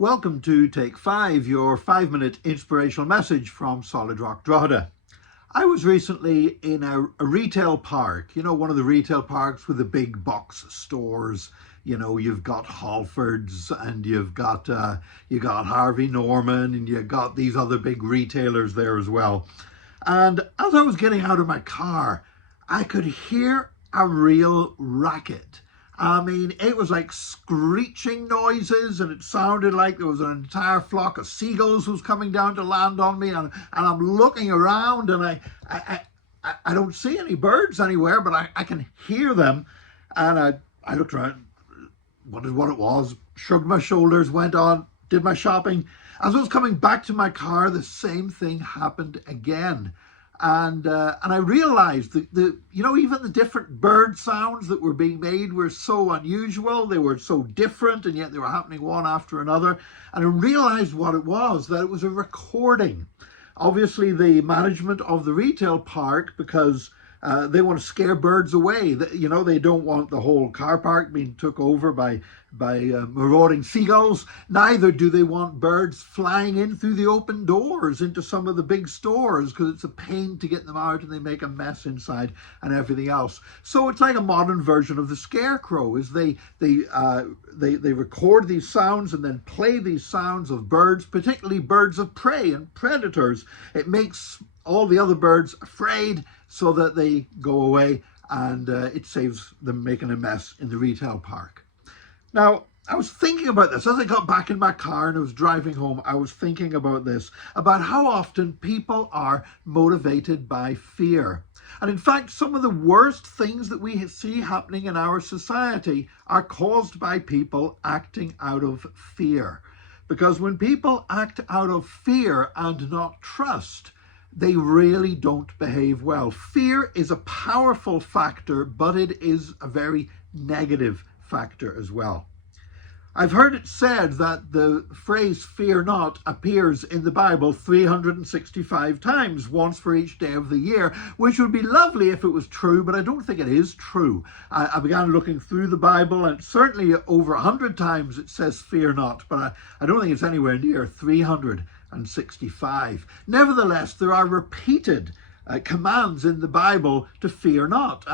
Welcome to Take 5, your 5-minute inspirational message from Solid Rock Drogheda. I was recently in a retail park, one of the retail parks with the big box stores. You've got Halfords and you've got Harvey Norman and you've got these other big retailers there as well. And as I was getting out of my car, I could hear a real racket. I mean, it was like screeching noises, and it sounded like there was an entire flock of seagulls was coming down to land on me. And I'm looking around, and I don't see any birds anywhere, but I can hear them. And I looked around, wondered what it was, shrugged my shoulders, went on, did my shopping. As I was coming back to my car, the same thing happened again. And I realized that even the different bird sounds that were being made were so unusual. They were so different, and yet they were happening one after another. And I realized what it was, that it was a recording. Obviously, the management of the retail park, because they want to scare birds away. They don't want the whole car park being took over by marauding seagulls. Neither do they want birds flying in through the open doors into some of the big stores, because it's a pain to get them out and they make a mess inside and everything else. So it's like a modern version of the scarecrow. Is they record these sounds and then play these sounds of birds, particularly birds of prey and predators. It makes all the other birds afraid so that they go away, and it saves them making a mess in the retail park. Now, I was thinking about this as I got back in my car and I was driving home. I was thinking about this, about how often people are motivated by fear. And in fact, some of the worst things that we see happening in our society are caused by people acting out of fear. Because when people act out of fear and not trust, they really don't behave well. Fear is a powerful factor, but it is a very negative factor as well. I've heard it said that the phrase "fear not" appears in the Bible 365 times, once for each day of the year, which would be lovely if it was true, but I don't think it is true. I began looking through the Bible, and certainly over 100 times it says "fear not," but I don't think it's anywhere near 365. Nevertheless, there are repeated commands in the Bible to fear not.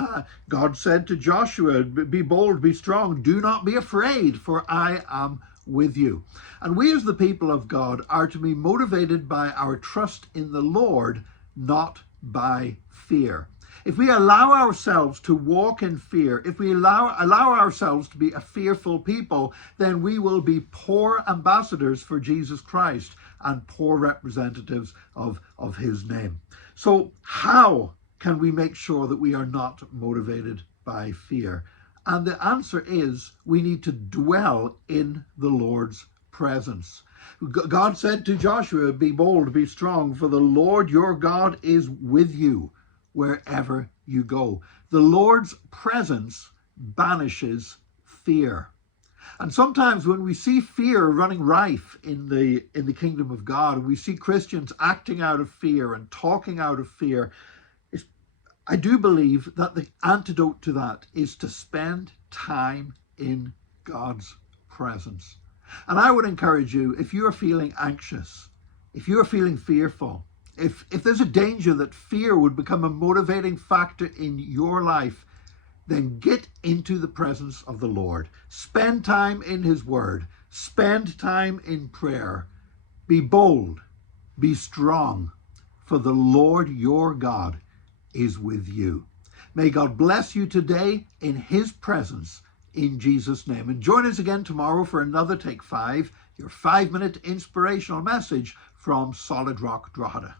God said to Joshua, "Be bold, be strong, do not be afraid, for I am with you." And we as the people of God are to be motivated by our trust in the Lord, not by fear. If we allow ourselves to walk in fear, if we allow ourselves to be a fearful people, then we will be poor ambassadors for Jesus Christ and poor representatives of his name. So how can we make sure that we are not motivated by fear? And the answer is, we need to dwell in the Lord's presence. God said to Joshua, "Be bold, be strong, for the Lord your God is with you wherever you go." The Lord's presence banishes fear. And sometimes when we see fear running rife in the kingdom of God, and we see Christians acting out of fear and talking out of fear, I do believe that the antidote to that is to spend time in God's presence. And I would encourage you, if you are feeling anxious, if you are feeling fearful, if there's a danger that fear would become a motivating factor in your life, then get into the presence of the Lord. Spend time in his word. Spend time in prayer. Be bold. Be strong. For the Lord your God is with you. May God bless you today in his presence, in Jesus' name. And join us again tomorrow for another Take 5, your 5-minute inspirational message from Solid Rock Drogheda.